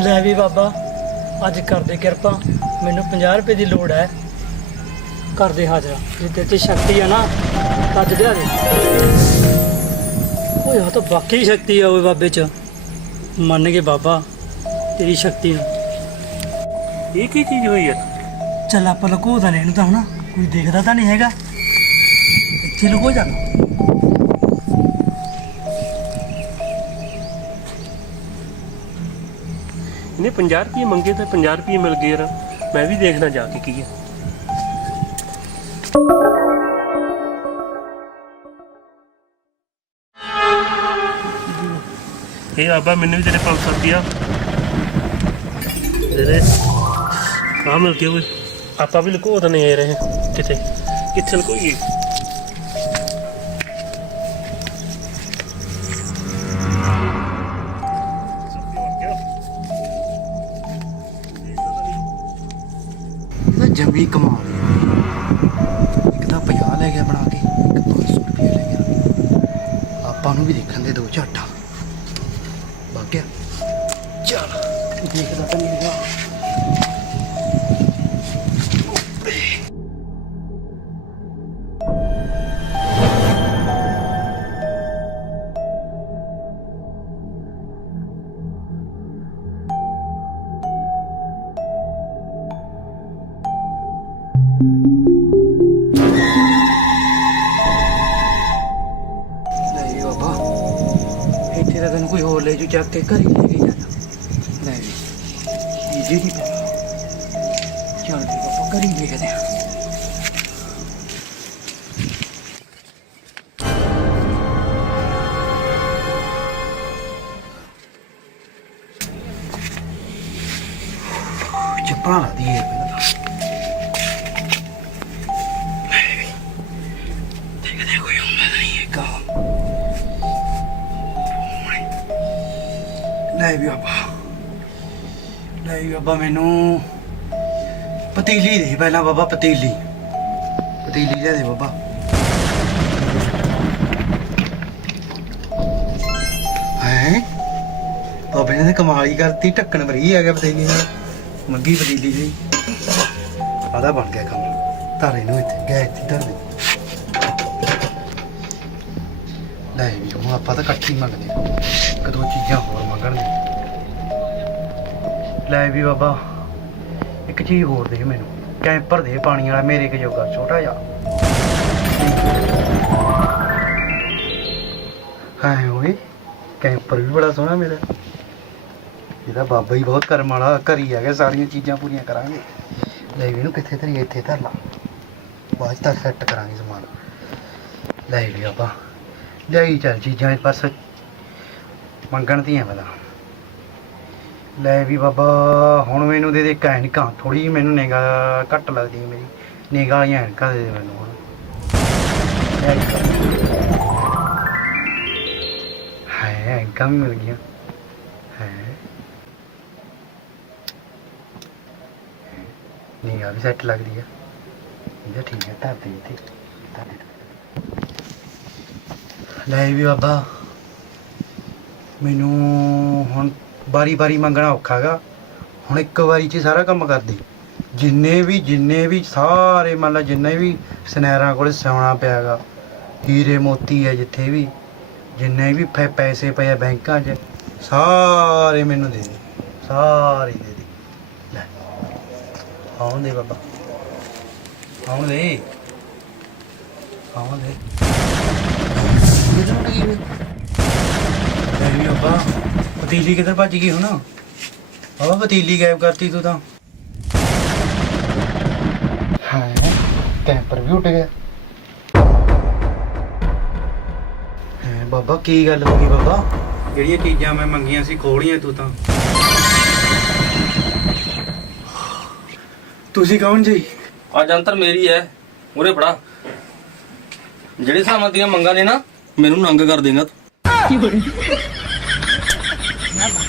ਲੈ ਵੀ ਬਾਬਾ ਅੱਜ ਕਰ ਦੇ ਕਿਰਪਾ ਮੈਨੂੰ 50 ਰੁਪਏ ਦੀ ਲੋੜ ਹੈ। ਕਰ ਦੇ ਹਾਜ਼ਰਾ ਜੇ ਤੇਰੇ 'ਚ ਸ਼ਕਤੀ ਆ ਨਾ ਤਾਂ ਅੱਜ ਦਿਆ ਦੇ ਓਏ ਆ ਤਾਂ ਬਾਕੀ ਸ਼ਕਤੀ ਆ ਓਏ ਬਾਬੇ 'ਚ। ਮੰਨ ਕੇ ਬਾਬਾ ਤੇਰੀ ਸ਼ਕਤੀ ਨੂੰ ਇਹ ਕੀ ਚੀਜ਼ ਹੋਈ ਹੈ ਚੱਲ ਆਪਾਂ ਲੁਕੋ ਤਾਂ ਇਹਨੂੰ ਤਾਂ ਹੁਣ ਕੋਈ ਦੇਖਦਾ ਤਾਂ ਨਹੀਂ ਹੈਗਾ। ਇੱਥੇ ਲੁਕੋ ਜਾ। ਇਹਨੇ 50 ਰੁਪਏ ਮੰਗੇ ਤੇ 50 ਰੁਪਏ ਮਿਲ ਗਏ ਯਾਰ। ਮੈਂ ਵੀ ਦੇਖਣਾ ਜਾ ਕੇ ਕੀ ਹੈ। ਇਹ ਆਬਾ ਮੈਨੂੰ ਵੀ ਤੇਰੇ 500 ਰੁਪਿਆ ਦੇ ਦੇ। ਮਿਲ ਗਿਆ ਓਏ। ਆਪਾਂ ਵੀ ਲੁਕੋ ਤਾਂ ਰਹੇ ਕਿਤੇ। ਕਿੱਥੇ ਲੁਕੋਈਏ? ਇਹਦਾ ਕਮਾਲ ਇੱਕ ਤਾਂ 50 ਲੈ ਗਿਆ ਬਣਾ ਕੇ, ਇੱਕ 500 ਰੁਪਏ ਲੈ ਗਿਆ। ਆਪਾਂ ਨੂੰ ਵੀ ਦੇਖਣ ਦੇ ਦੋ ਝਾਟਾ। ਬਾਕਿਆ ਚੱਲ, ਦੇਖਦਾ ਤਾਂ ਨਹੀਂ ਹੈਗਾ। ਨਹੀਂ ਬਾਬਾ ਇੱਥੇ ਤਾਂ ਤੈਨੂੰ ਕੋਈ ਹੋਰ ਲੈ ਜੂ ਚੱਕ ਕੇ ਘਰ ਹੀ ਲੈ ਕੇ ਜਾਣਾ ਲੈ ਵੀ ਇਹ ਜਿਹੜੀ ਚੱਲ ਵੀ ਬਾਬਾ ਘਰ ਹੀ ਦੇਖਦੇ ਆ ਲੈ ਵੀ ਬਾਬਾ। ਲੈ ਵੀ ਬਾਬਾ ਮੈਨੂੰ ਪਤੀਲੀ ਦੇ ਪਹਿਲਾਂ ਬਾਬਾ, ਪਤੀਲੀ। ਪਤੀਲੀ ਲਿਆ ਦੇ ਬਾਬਾ। ਹੈ? ਬਾਬੇ ਨੇ ਤਾਂ ਕਮਾਲ ਹੀ ਕਰਤੀ, ਢੱਕਣ ਭਰੀ ਆ ਗਿਆ ਪਤੀਲੀ ਨਾਲ। ਮੰਗੀ ਪਤੀਲੀ ਦੀ। ਆਦਾ ਬਣ ਗਿਆ ਕੰਮ। ਧਾਰੇ ਨੂੰ ਇੱਥੇ ਗਿਆ ਇੱਥੇ ਧਰ ਦੇ। ਲੈ ਵੀ ਹੁਣ ਆਪਾਂ ਤਾਂ ਇਕੱਠੀ ਮੰਗਦੇ ਹਾਂ। ਇੱਕ ਦੋ ਚੀਜ਼ਾਂ ਹੋਰ ਮੰਗਣਗੇ ਲੈ ਵੀ ਬਾਬਾ, ਇੱਕ ਚੀਜ਼ ਹੋਰ ਦੇ ਮੈਨੂੰ ਕੈਂਪਰ ਦੇ ਪਾਣੀ ਵਾਲਾ ਮੇਰੇ ਕੇ ਜੋਗਾ ਛੋਟਾ ਜਿਹਾ। ਹਾਏ ਓਏ ਕੈਂਪਰ ਵੀ ਬੜਾ ਸੋਹਣਾ ਮੇਰਾ। ਇਹਦਾ ਬਾਬਾ ਹੀ ਬਹੁਤ ਕਰਮ ਵਾਲਾ ਘਰੀ ਆ ਗਿਆ ਸਾਰੀਆਂ ਚੀਜ਼ਾਂ ਪੂਰੀਆਂ ਕਰਾਂਗੇ। ਲੈ ਵੀ ਇਹਨੂੰ ਕਿੱਥੇ ਧਰੀ ਇੱਥੇ ਧਰ ਲਾ। ਬਾਅਦ ਤਾਂ ਸੈੱਟ ਕਰਾਂਗੇ ਸਮਾਨ। ਲੈ ਵੀ ਬਾਬਾ ਲਈ ਚੱਲ ਚੀਜ਼ਾਂ ਬਸ ਮੰਗਣ ਦੀਆਂ ਮੈਂ ਤਾਂ। ਲੈ ਵੀ ਬਾਬਾ, ਹੁਣ ਮੈਨੂੰ ਦੇ ਦੇ ਇੱਕ ਐਨਕਾਂ ਥੋੜੀ ਜਿਹੀ ਮੈਨੂੰ ਨਿਗਾ ਘੱਟ ਲੱਗਦੀ ਹੈ ਮੇਰੀ। ਨਿਗਾ ਵਾਲੀਆਂ ਐਨਕਾਂ ਦੇ ਦੇ ਮੈਨੂੰ ਹੁਣ। ਲੈ ਐਨਕਾਂ ਵੀ ਮਿਲ ਗਈਆਂ। ਹੈ ਨਿਗਾ ਵੀ ਸੈੱਟ ਲੱਗਦੀ ਆ। ਇਹ ਠੀਕ ਹੈ ਧਰ ਦੇ ਇੱਥੇ ਲੈ ਵੀ ਬਾਬਾ, ਮੈਨੂੰ ਹੁਣ ਬਾਰੀ ਬਾਰੀ ਮੰਗਣਾ ਔਖਾਗਾ ਹੁਣ ਇੱਕ ਵਾਰੀ 'ਚ ਹੀ ਸਾਰਾ ਕੰਮ ਕਰ ਜਿੰਨੇ ਵੀ ਜਿੰਨੇ ਵੀ, ਸਾਰੇ ਮੰਨ ਲਾ ਜਿੰਨੇ ਵੀ ਸਨੈਰਾਂ ਕੋਲ ਸਿਉਣਾ ਪਿਆਗਾ ਹੀਰੇ ਮੋਤੀ ਹੈ ਜਿੱਥੇ ਵੀ, ਜਿੰਨੇ ਵੀ ਪੈ- ਪੈਸੇ ਪਏ ਆ ਬੈਂਕਾਂ 'ਚ, ਸਾਰੇ ਮੈਨੂੰ ਦੇ ਦੇ, ਸਾਰੇ ਦੇ ਦੇ। ਲੈ, ਆਉਣ ਦੇ ਬਾਬਾ। ਆਉਣ ਦੇ। ਆਉਣ ਦੇ। ਪਤੀਲੀ ਕਿੱਧਰ ਭੱਜ ਗਈ ਹੁਣ? ਬਾਬਾ ਪਤੀਲੀ ਗਾਇਬ ਕਰਤੀ ਤੂੰ ਤਾਂ। ਹਾਂ ਕੈਂਪਰ ਵੀ ਉੱਡ ਗਿਆ। ਹਾਂ ਬਾਬਾ ਕੀ ਗੱਲ ਹੋ ਗਈ ਬਾਬਾ? ਜਿਹੜੀਆਂ ਚੀਜ਼ਾਂ ਮੈਂ ਮੰਗੀਆਂ ਸੀ ਖੋਲੀਆਂ ਤੂੰ ਤਾਂ। ਤੁਸੀਂ ਕੌਣ ਜੀ? ਆ ਜੰਤਰ ਮੇਰੀ ਹੈ ਉਰੇ ਫੜਾ। ਜਿਹੜੇ ਹਿਸਾਬਾਂ ਦੀਆਂ ਮੰਗਾਂ ਨੇ ਨਾ ਮੈਨੂੰ ਨੰਗ ਕਰ ਦੇਗਾ never